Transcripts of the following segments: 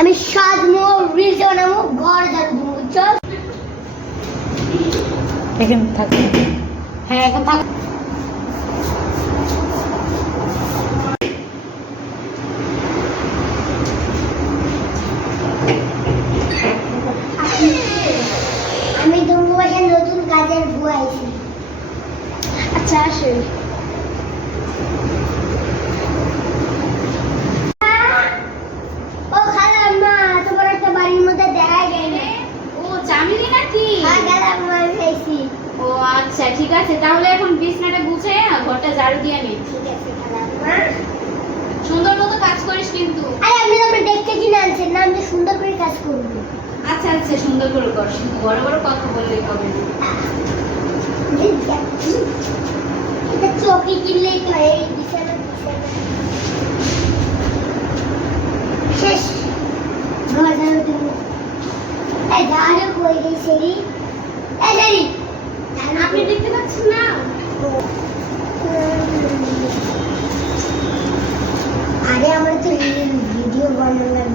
আমি সাজমো রিলস বানাবো ঘর বুঝছ? এখানে থাক। হ্যাঁ এখন থাক। আমি দুর্গাবাসের নতুন কাজের বুয়া আইছি। আচ্ছা আসেন ও খালাম্মা তোমার একটা বাড়ির মধ্যে দেখা যায় না ও চামিলি নাকি হ্যাঁ খালাম্মা আমি আইছি ও আচ্ছা ঠিক আছে তাহলে এখন বিছনাটা গুছিয়ে না ঘরটা ঝাড়ু দিয়ে নি। ঠিক আছে সুন্দর মতো কাজ করিস কিন্তু। আরে আপনি তো আমরা দেখতে কিনে আনছেন না আমি সুন্দর করে কাজ করব। আচ্ছা আচ্ছা সুন্দর করে কর বড় বড় কথা বললেই হবে। না। এটা চৌকি কিনলেই তো এই বিছানা শেষ। ঘর ঝাড়ু দিব। এই ঝাড়ু কই গেছে সেরি আপনি দেখতে পাচ্ছেন না আরে আমার তো ভিডিও বানালাম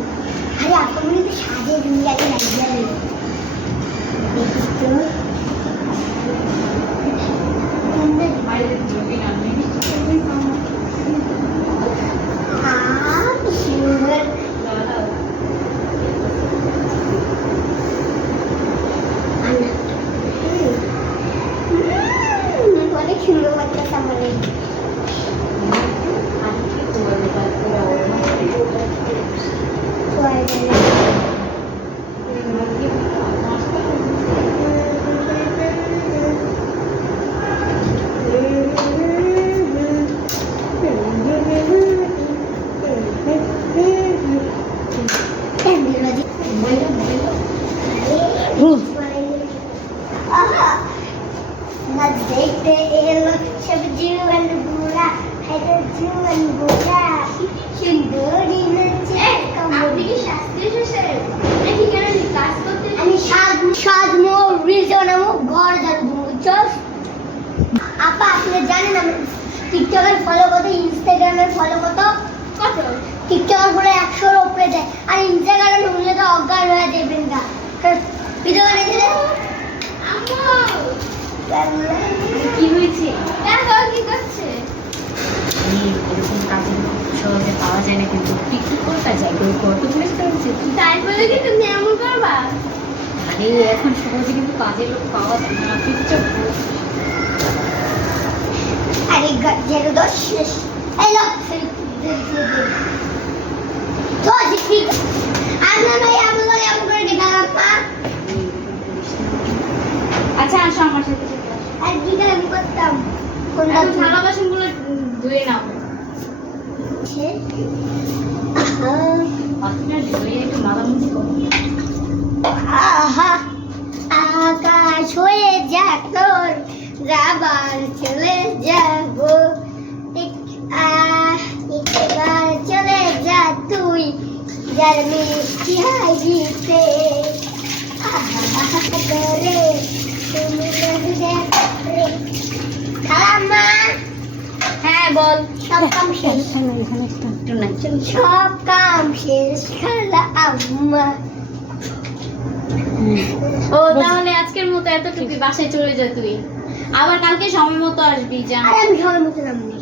আরে আপনি তো সাজে দুই আগে লাগিয়ে দেবেন দেখিস তো বাইরে ঢুকি না আমি। আহ, কি সুন্দর আন্না। হুম, অনেক সুন্দর লাগতেছে আমার এই। আহা, না দেখতে এলো সব জীবন বুড়া এটা জীবন বুড়া। সুন্দরী নাচে আপনি কি শাস্ত্রীয় শেষের নাকি কেন কাজ করতে আমি সাজ সাজমো রিলস বানাবো ঘর ঝাড়ু দিব বুঝছ আপা আপনি জানেন আমি টিকটকের ফলো কত ইনস্টাগ্রামের ফলো কত কত? টিকটকের ফলো একশোর উপরে দেয় আর ইনস্টাগ্রামে উঠলে তো অজ্ঞান হয়ে যাবেন গা। ভিডিও বানাইছিলে আম্মু! কি হয়েছে? কি করছে? এরকম কাজের সহজে পাওয়া যায় না কিন্তু করতে কেউ কত তাই বলে কি তুমি এমন করবা? আরে এখন সহজে কিন্তু কাজের লোক পাওয়া যায় না টিকটক আরে যেন দশ শেষ। লোক তো ঠিক আমাকে এমন করে দেখালাম না আচ্ছা আসো আমার সাথে চলে আসো। আর কি করে আমি করতাম কোনটা এখন থালা বাসনগুলো ধুয়ে নাও। আকাশ হয়ে যাক তোর যাবার চলে যাব। চলে যা তুই। যার মিষ্টি হাসিতে রে তুমি রে খালাম্মা হ্যাঁ বল সব কাম শেষ। এখানে এখানে একটা। সব কাম শেষ খেলা আম্মা। ও তাহলে আজকের মতো এতটুকুই বাসায় চলে যা তুই। আবার কালকে সময় মতো আসবি যা। আমি সময় মতো নামনি